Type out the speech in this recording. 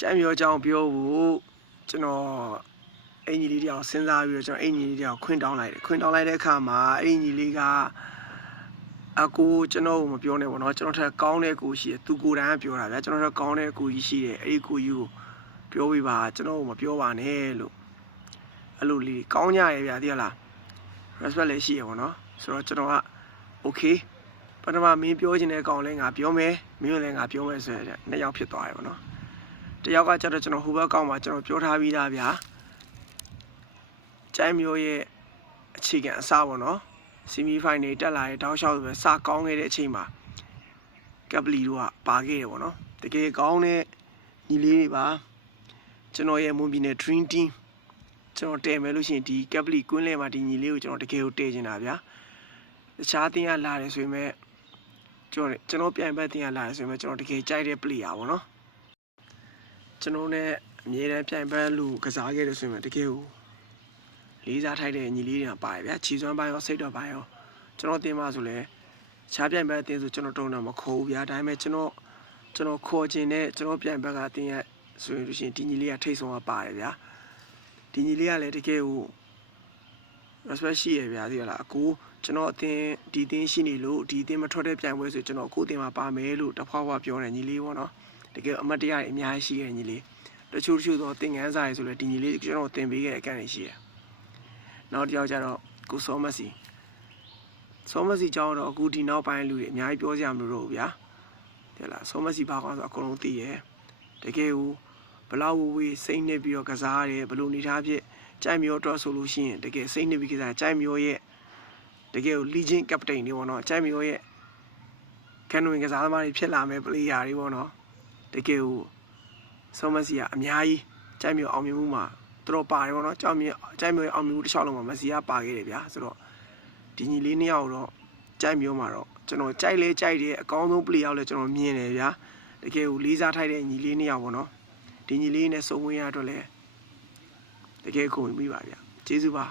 ကျမ်းပြောအကြောင်းပြောဖို့ကျွန်တော်အင်ကြီးလေးတယောက်စဉ်းစားပြီးတော့ကျွန်တော်အင်ကြီးလေးတယောက်ခွင့်တောင်းလိုက်တယ်ခွင့်တောင်းလိုက်တဲ့အခါမှာအင်ကြီးလေးကအကိုကျွန်တော်ကိုမပြောနဲ့ပေါ့နော်ကျွန်တော်ထက်ကောင်းတဲ့ကိုရှိတယ်သူကိုယ်တိုင်ကပြောတာဗျာကျွန်တော်ထက်ကောင်းတဲ့ကိုကြီးရှိတယ်အဲ့ဒီကိုကြီးကိုပြောပြပါကျွန်တော်ကိုမပြောပါနဲ့လို့အဲ့လိုလေးကောင်းကြရဲ့ဗျာသိရလား respect လည်းရှိရပေါ့နော်ဆိုတော့ကျွန်တော်က okay ပထမမင်းပြောချင်တဲ့အကောင်လဲငါပြောမယ်မင်းလည်းငါပြောမယ်ဆိုရင်နှစ်ယောက်ဖြစ်သွားတယ်ပေါ့နော် တယောက်ကကျတော့ကျွန်တော်ဟိုဘက်ကောင်မှာကျွန်တော်ပြောထားပြီးသားဗျာကျိုင်းမျိုးရဲ့အခြေခံအစပေါ့နော်ဆီမီဖိုင်နေတက်လာတဲ့တောက်လျှောက်ဆိုပဲစကောင်းခဲ့တဲ့အချိန်မှာကပ်ပလီတို့ကပါခဲ့တယ်ပေါ့နော်တကယ်ကောင်းတဲ့ညီလေးတွေပါကျွန်တော်ရဲ့မွန်ပြည်နယ် Dream Team ကျွန်တော်တည်မယ်လို့ရှိရင်ဒီကပ်ပလီကွင်းလဲမှာဒီညီလေးကိုကျွန်တော်တကယ်ကိုတည်ချင်တာဗျာတခြားတင်ရလာတယ်ဆိုရင်မဲ့ကျွန်တော်ကျွန်တော်ပြိုင်ဘက်တင်ရလာတယ်ဆိုရင်မဲ့ကျွန်တော်တကယ်ကြိုက်တဲ့ player ပေါ့နော် ကျွန်တော်နဲ့အမြဲတမ်းပြိုင်ဘက်လူကစားခဲ့တယ်ဆိုရင်မဲ့တကယ်ကိုလေးစားထိုက်တဲ့ညီလေးတွေကပါတယ်ဗျာခြေစွမ်းပိုင်းရောစိတ်တော်ပိုင်းရောကျွန်တော်တင်ပါဆိုလဲခြားပြိုင်ဘက်အတင်းဆိုကျွန်တော်တုံးတော့မခေါ်ဘူးဗျာဒါပေမဲ့ကျွန်တော်ကျွန်တော်ခေါ်ခြင်းနဲ့ကျွန်တော်ပြိုင်ဘက်ကတင်ရဆိုရင်လို့ရှိရင်ဒီညီလေးကထိတ်ဆုံးကပါတယ်ဗျာဒီညီလေးကလည်းတကယ်ကို respect ရှိရဗျာသိရလားအကိုကျွန်တော်အတင်းဒီတင်းရှိနေလို့ဒီတင်းမထွက်တဲ့ပြိုင်ပွဲဆိုကျွန်တော်ကိုတင်းမှာပါမယ်လို့တဖွာဖွာပြောတယ်ညီလေးပေါ့နော် တကယ်အမတ်တရားတွေအများကြီးရှိရဲ့ညီလေးတချို့တချို့တော့တင်ငန်းစားရဆိုလဲဒီညီလေးကျွန်တော်တင်ပေးခဲ့တဲ့အကန့်တွေရှိတယ်နောက်တစ်ယောက်ကျတော့ကိုစောမစီစောမစီကြောင်းတော့အခုဒီနောက်ပိုင်းလူတွေအများကြီးပြောကြမလို့တော့ဘူးဗျာတဲ့လားစောမစီဘာကွာဆိုအကုန်လုံးသိရဲ့တကယ်ကိုဘလောက်ဝေးဝေးစိတ်နှစ်ပြီးတော့ကစားရတယ်ဘလို့နေသားဖြစ်ကြိုက်မျိုးတော့ဆိုလို့ရှိရင်တကယ်စိတ်နှစ်ပြီးကစားကြိုက်မျိုးရဲ့တကယ်ကို legend captain တွေပေါ့နော်ကြိုက်မျိုးရဲ့ကန်ဝင်ကစားသမားတွေဖြစ်လာမဲ့ player တွေပေါ့နော် တကယ်ကိုဆုံးမစီကအများကြီးကြိုက်မျိုးအောင်မြင်မှုမှာသူတို့ပါတယ်ပေါ့နော်ကြောက်မြင်ကြိုက်မျိုးရဲ့အောင်မြင်မှုတစ်လျှောက်လုံးမှာမစီကပါခဲ့တယ်ဗျာဆိုတော့ဒီညီလေးနှစ်ယောက်တော့ကြိုက်မျိုးမှာတော့ကျွန်တော်ကြိုက်လဲကြိုက်တယ်အကောင်းဆုံး player လည်းကျွန်တော်မြင်တယ်ဗျာတကယ်ကိုလေးစားထိုက်တဲ့ညီလေးနှစ်ယောက်ပေါ့နော်ဒီညီလေးနဲ့စုံဝင်ရတော့လဲတကယ်ကိုဝင်ပြီပါဗျကျေးဇူးပါ